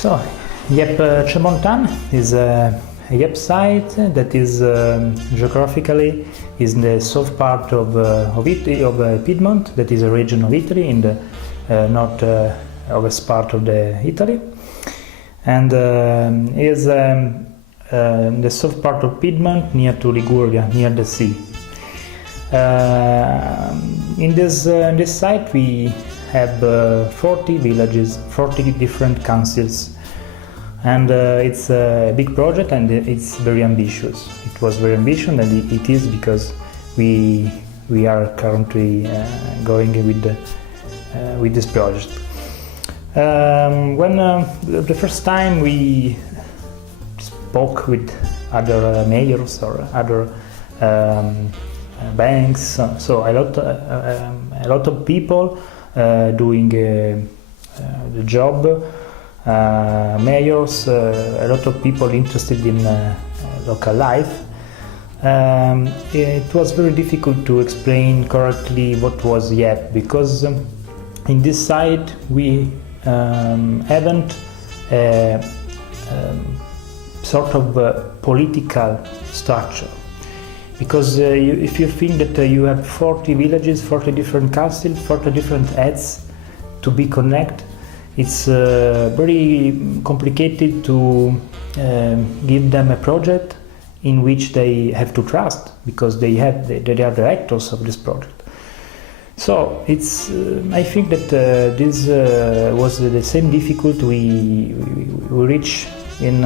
So, YEPP CebMonTan is a YEPP site that is geographically in the south part of Piedmont, that is a region of Italy in the northwest part of Italy, and is the south part of Piedmont near to Liguria, near the sea. In this site we have 40 villages, 40 different councils, and it's a big project and it's very ambitious. It was very ambitious, and it is because we are currently going with this project. When the first time we spoke with other mayors or other banks, so a lot of people doing the job, mayors, a lot of people interested in local life. It was very difficult to explain correctly what was YEPP, because in this site we haven't sort of political structure. Because if you think that you have 40 villages, 40 different councils, 40 different heads to be connected, it's very complicated to give them a project in which they have to trust, because they are the actors of this project. So it's I think that this was the same difficulty we reach in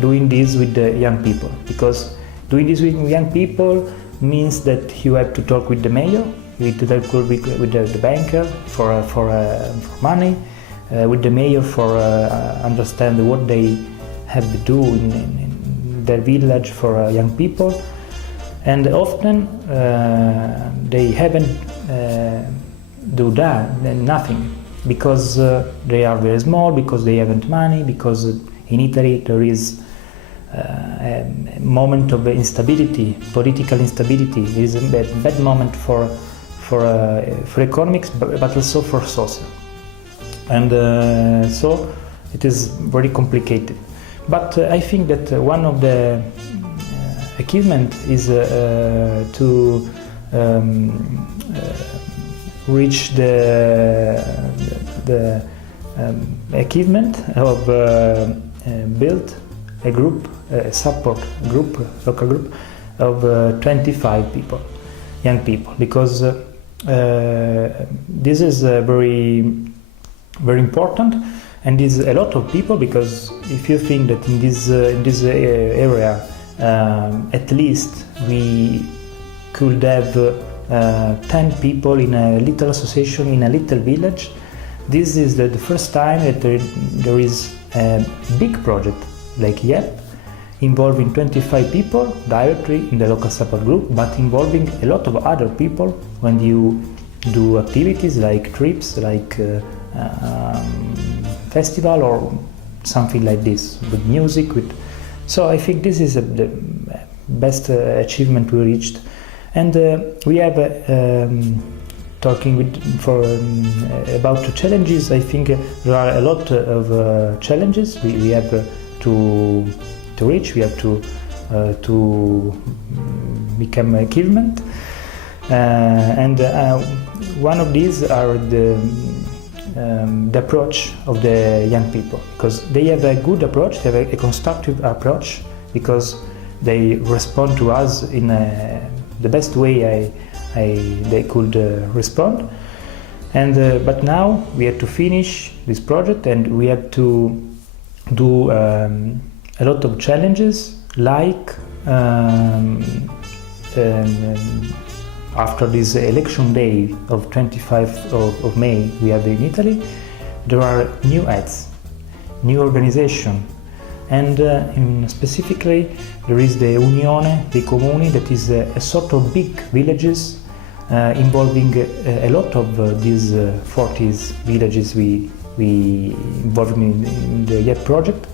doing this with the young people, because doing this with young people means that you have to talk with the mayor, with the banker for money, with the mayor for understand what they have to do in their village for young people, and often they haven't do that, nothing, because they are very small, because they haven't money, because in Italy there is a moment of instability, political instability. It is a bad moment for economics, but also for social, and so it is very complicated. But I think that one of the achievements is to reach the achievement of build a group, a support group, local group of 25 people, young people, because this is very important, and is a lot of people, because if you think that in this area at least we could have 10 people in a little association, in a little village, this is the first time that there is a big project like YEPP involving 25 people directly in the local support group, but involving a lot of other people when you do activities like trips, like festival or something like this, with music. So I think this is the best achievement we reached, and we have talking about the challenges. I think there are a lot of challenges we have to reach. We have to become achievement, and one of these are the approach of the young people, because they have a good approach, they have a constructive approach, because they respond to us in the best way they could respond. And but now we have to finish this project, and we have to do a lot of challenges, like after this election day of 25 of May we have in Italy, there are new ads, new organization, and specifically there is the Unione dei Comuni, that is a sort of big villages involving a lot of these 40 villages we involved in the YEPP project.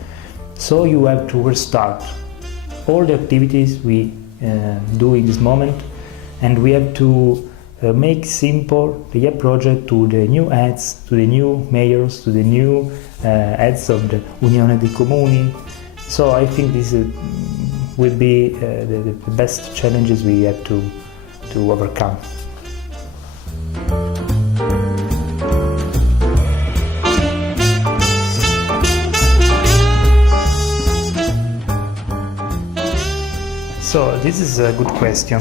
So you have to restart all the activities we do in this moment, and we have to make simple the YEPP project to the new heads, to the new mayors, to the new heads of the Unione dei Comuni. So I think this will be the best challenges we have to overcome. So this is a good question.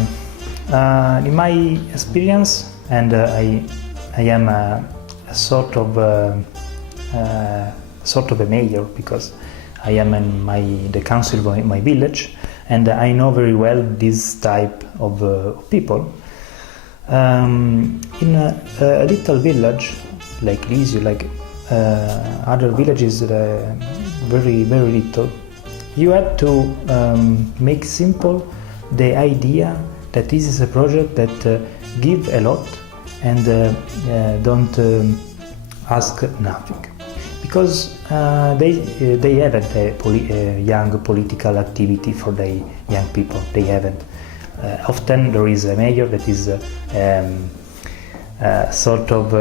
In my experience, and I am a sort of a mayor, because I am in the council of my village, and I know very well this type of people. In a little village like Lisio, like other villages that are very little, you have to make simple the idea that this is a project that give a lot and don't ask nothing, because they haven't a young political activity for the young people. They haven't. Often there is a mayor that is sort of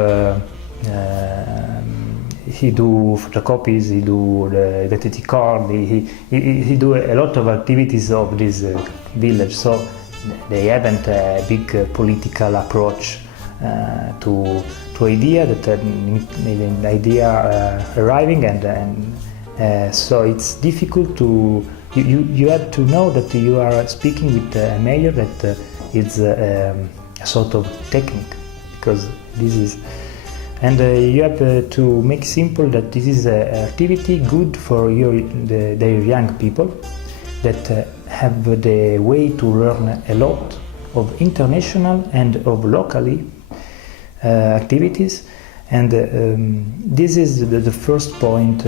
he do photocopies, he do the identity card, he do a lot of activities of this village, so they haven't a big political approach to idea that the idea arriving, and so it's difficult to you have to know that you are speaking with a mayor that is a sort of technique, because this is. And you have to make simple that this is an activity good for their young people that have the way to learn a lot of international and of locally activities. And this is the first point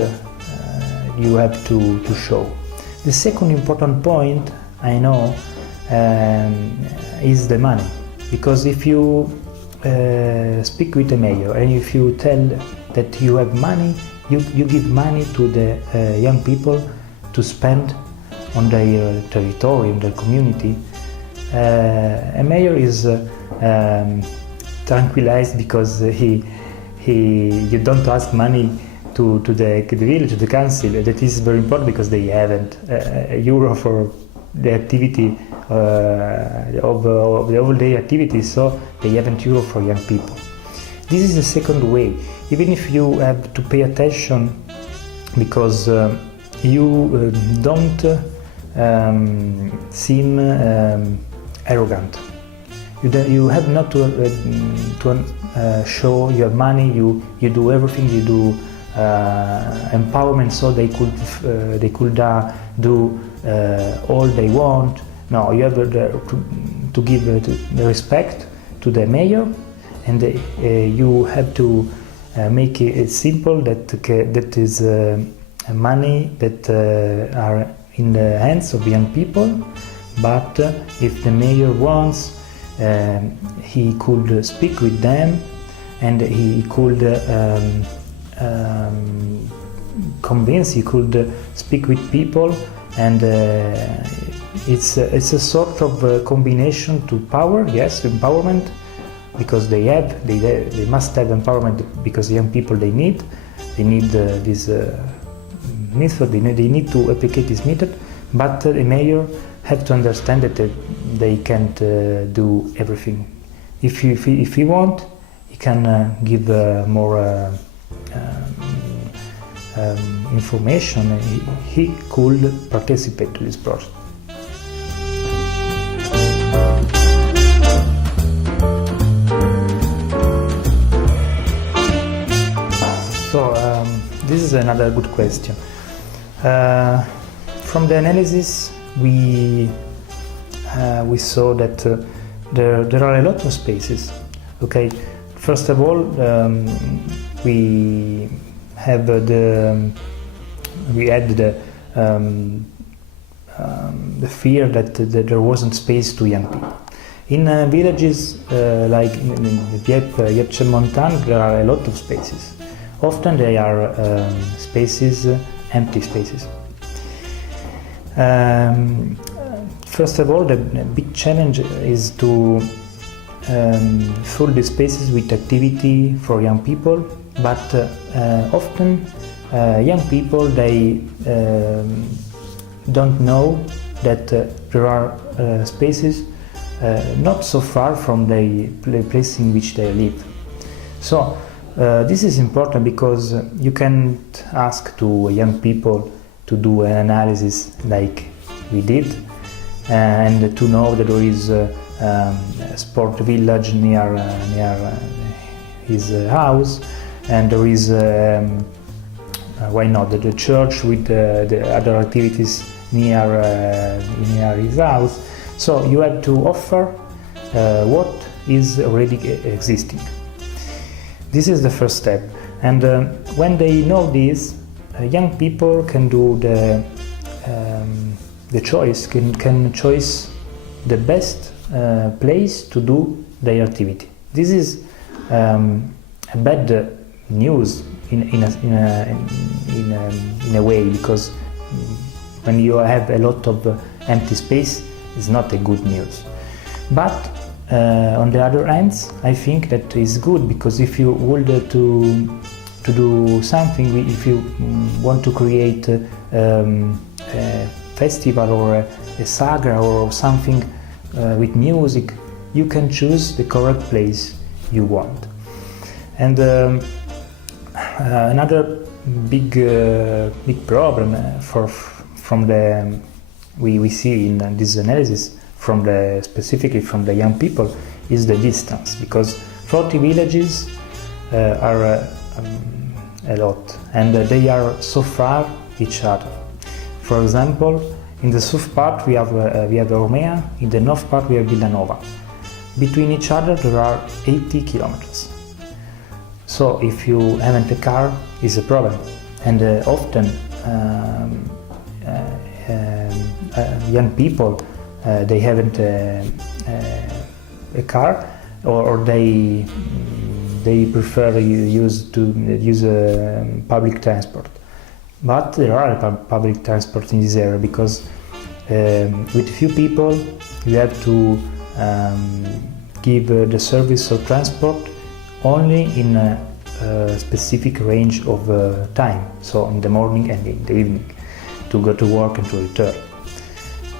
you have to show. The second important point, I know, is the money, because if you speak with the mayor and if you tell that you have money, you give money to the young people to spend on their territory, in their community, a mayor is tranquilized, because you don't ask money to the village, to the council. That is very important, because they haven't a euro for the activity of the all-day activities, so they haven't euro for young people. This is the second way. Even if you have to pay attention, because you don't seem arrogant. You have not to show you have money. You do everything. You do empowerment, so they could do all they want. No, you have to give the respect to the mayor, and you have to make it simple that is money that are in the hands of young people. But if the mayor wants, he could speak with them, and he could convince. He could speak with people, and it's a sort of combination to power. Yes, empowerment, because they must have empowerment, because young people they need this method. They need to applicate this method, but the mayor have to understand that they can't do everything. If he want, he can give more information. He could participate to this project. So this is another good question. From the analysis, we saw that there are a lot of spaces. Okay, first of all, we had the fear that there wasn't space to young people. In villages like in YEPP CebMonTan, there are a lot of spaces. Often they are spaces, empty spaces. First of all, the big challenge is to fill the spaces with activity for young people, but often young people, they don't know that there are spaces not so far from the place in which they live. So this is important because you can't ask to young people to do an analysis like we did and to know that there is a sport village near his house, and there is why not the church with the other activities near his house. So you have to offer what is already existing. This is the first step, and when they know this, young people can do the choice, can choose the best place to do their activity. This is a bad news in a way, because when you have a lot of empty space, it's not a good news. But on the other hand, I think that is good, because if you would to do something, if you want to create a festival or a saga or something with music, you can choose the correct place you want. And another big problem from the we see in this analysis specifically from the young people is the distance, because 40 villages are a lot, and they are so far each other. For example, in the south part we have Ormea, in the north part we have Villanova. Between each other there are 80 kilometers. So if you haven't a car, it's a problem, and often young people they haven't a car, or they prefer use public transport. But there are public transport in this area, because with few people you have to give the service of transport only in a specific range of time, so in the morning and in the evening, to go to work and to return.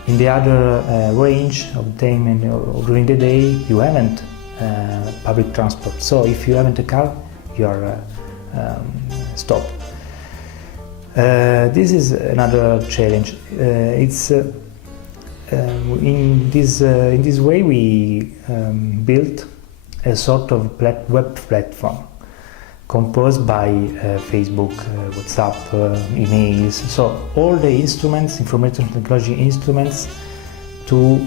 In the other range of time and during the day, you haven't public transport. So if you haven't a car, you are stopped. This is another challenge. It's in this way we built a sort of web platform composed by Facebook, WhatsApp, emails, so all the instruments, information technology instruments, to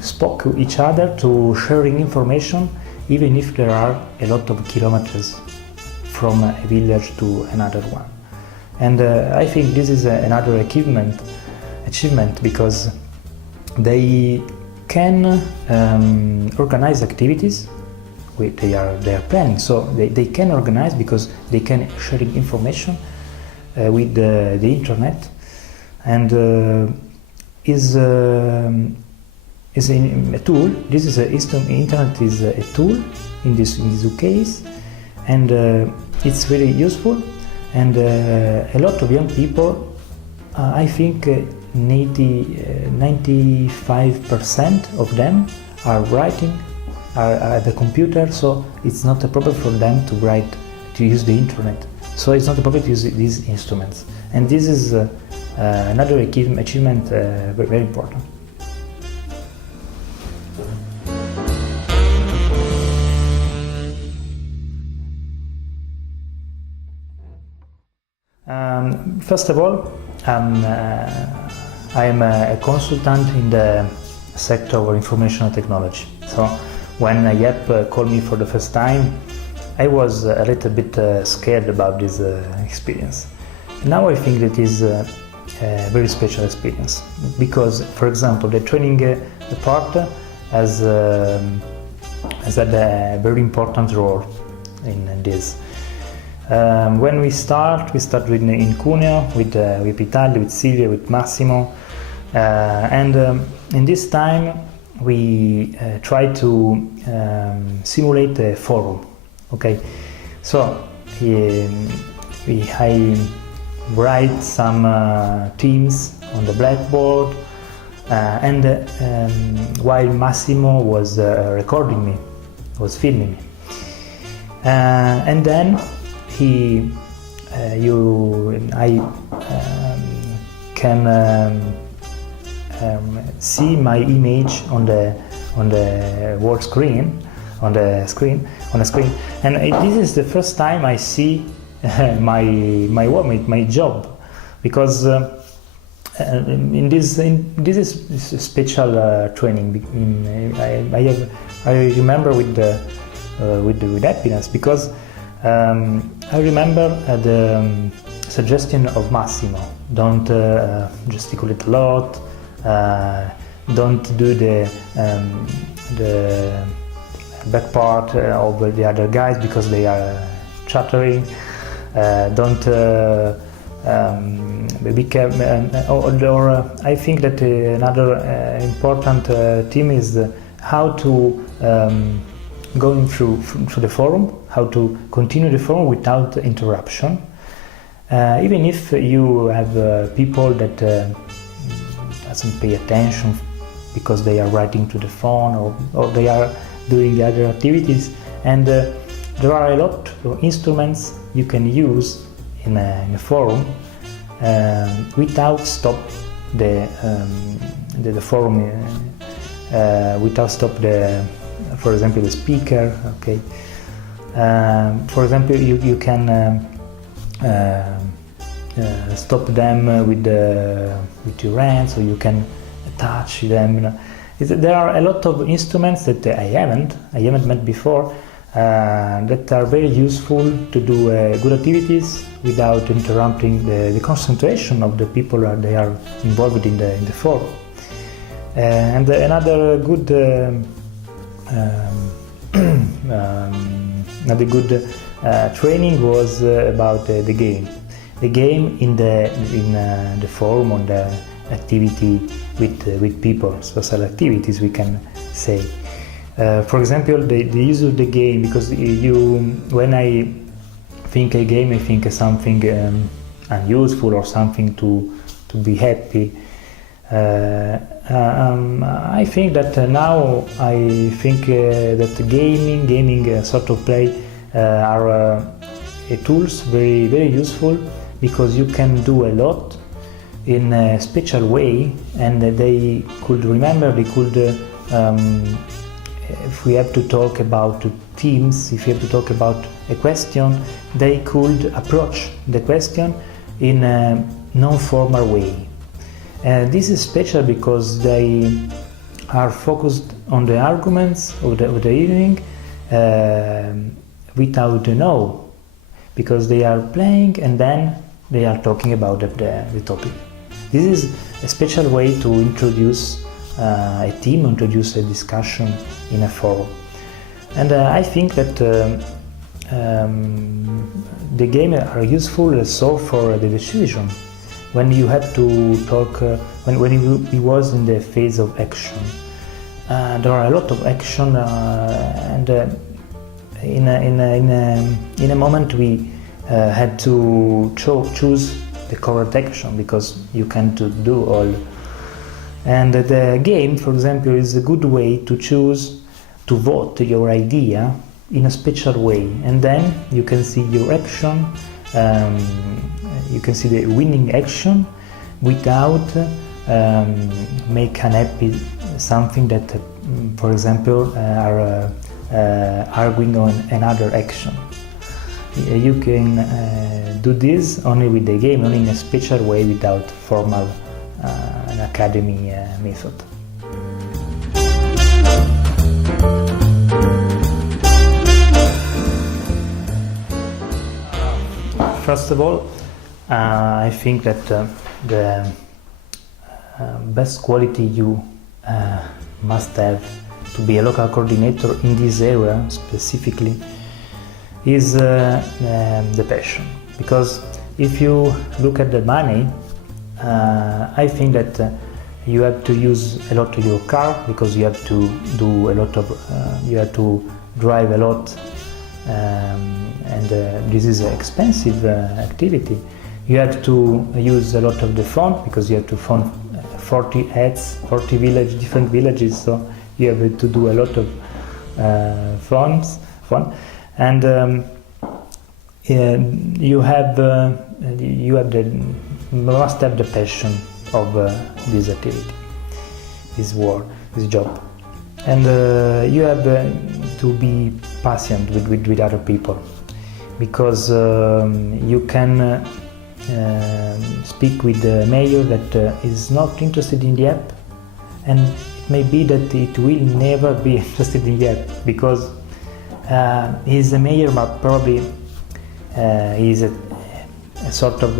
spoke to each other, to sharing information, even if there are a lot of kilometers from a village to another one. And I think this is another achievement, because they can organize activities. They are planning, so they can organize, because they can sharing information with the internet, and is a tool. This is internet is a tool in this case, and it's very useful. And a lot of young people, I think 95% of them are writing at the computer, so it's not a problem for them to use the internet. So it's not a problem to use these instruments, and this is another achievement, very important. First of all, I am a consultant in the sector of information technology. So when YEPP called me for the first time, I was a little bit scared about this experience. Now I think that is a very special experience, because, for example, the training part has had a very important role in this. When we start in Cuneo with YEPP Italia, with Silvia, with Massimo, and in this time we try to simulate a forum. Okay, so I write some themes on the blackboard, and while Massimo was recording me, was filming me, and then I can see my image on the word screen, on the screen, and this is the first time I see my job, because in this is a special training. I remember with happiness, because I remember the suggestion of Massimo: don't gesticulate a lot, don't do the back part of the other guys because they are chattering. Don't be careful. I think that another important theme is how to going through the forum, how to continue the forum without interruption. Even if you have people that doesn't pay attention because they are writing to the phone, or they are doing the other activities, and there are a lot of instruments you can use in a forum without stop the forum, without stop for example, the speaker. Okay, for example, you can stop them with your hands, so you can touch them. There are a lot of instruments that I haven't met before, that are very useful to do good activities without interrupting the concentration of the people they are involved in the forum. And another good training was about the game. The game in the forum, on the activity with people, social activities, we can say. For example, the use of the game, because when I think a game, I think something unuseful or something to be happy. I think that now I think that gaming sort of play are tools very, very useful, because you can do a lot in a special way, and they could remember, they could if we have to talk about teams, if you have to talk about a question, they could approach the question in a non-formal way. This is special because they are focused on the arguments of the evening without know, because they are playing and then they are talking about the topic. This is a special way to introduce a team, introduce a discussion in a forum. And I think that the games are useful also for the decision. When you had to talk, when he was in the phase of action, there are a lot of action, and in a moment we had to choose the correct action, because you can't do all. And the game, for example, is a good way to choose, to vote your idea in a special way, and then you can see your action, you can see the winning action without make unhappy something that, for example, are arguing on another action. You can do this only with the game, only in a special way, without formal an academy method. First of all, I think that the best quality you must have to be a local coordinator in this area specifically is the passion. Because if you look at the money, I think that you have to use a lot of your car, because you have to do a lot of you have to drive a lot, and this is an expensive activity. You have to use a lot of the phone, because you have to phone 40 ads, 40 different villages, so you have to do a lot of phone, and you must have the passion of this activity, this work, this job, and you have to be patient with other people, because you can speak with the mayor that is not interested in YEPP, and it may be that it will never be interested in YEPP, because he's a mayor, but probably he's a sort of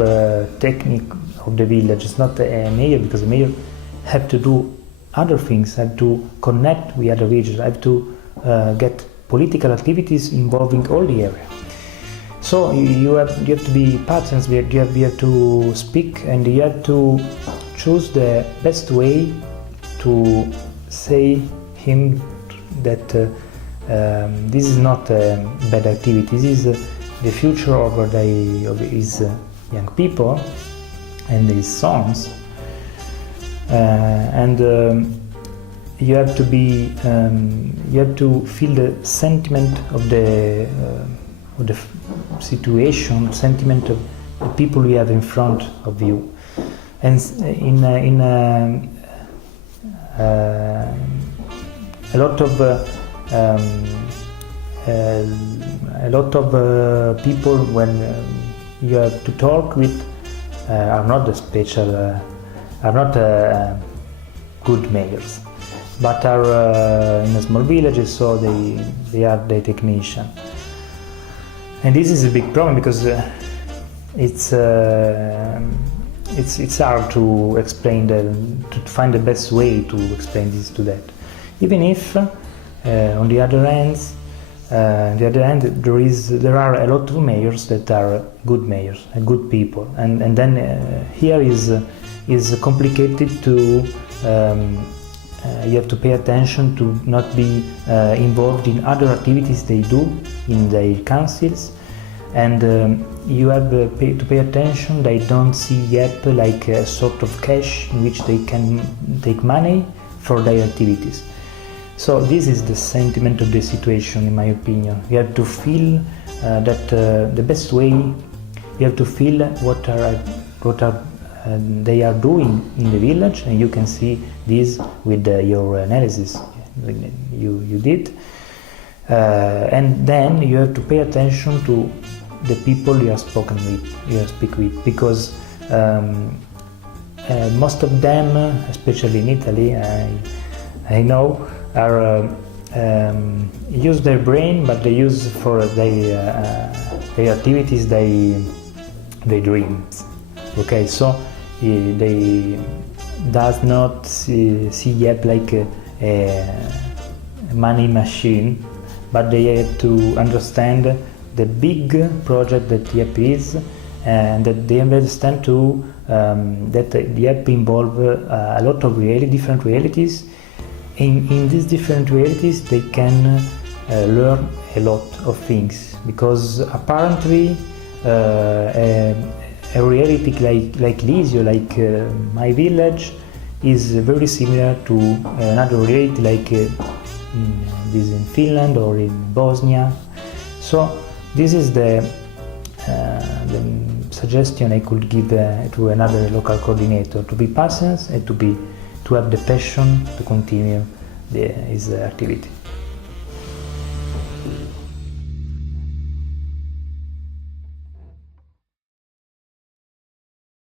technique of the village. It's not a mayor, because the mayor have to do other things, have to connect with other villages, have to get political activities involving all the area. So you have to be patient, you have to speak, and you have to choose the best way to say him that this is not a bad activity, this is the future of his young people and his sons, and you have to be you have to feel the sentiment of the situation, sentiment of the people you have in front of you, and in a lot of people, when you have to talk with, are not good mayors, but are in a small villages, so they are the technician. And this is a big problem, because it's hard to explain to find the best way to explain this to that. Even if on the other hand, there are a lot of mayors that are good mayors and good people, and then here is complicated to. You have to pay attention to not be involved in other activities they do in their councils, and you have to pay attention they don't see YEPP like a sort of cash in which they can take money for their activities. So this is the sentiment of the situation, in my opinion. You have to feel that the best way, you have to feel what they are doing in the village, and you can see this with your analysis you did, and then you have to pay attention to the people you speak with, because most of them, especially in Italy, I know, are use their brain, but they use for their activities they dreams. Okay, so they does not see YEPP like a money machine, but they have to understand the big project that YEPP is, and that they understand too that YEPP involve a lot of different realities. In these different realities they can learn a lot of things, because apparently a reality like Lisio, like my village, is very similar to another reality like this in Finland or in Bosnia. So this is the suggestion I could give to another local coordinator: to be patient and to have the passion to continue his activity.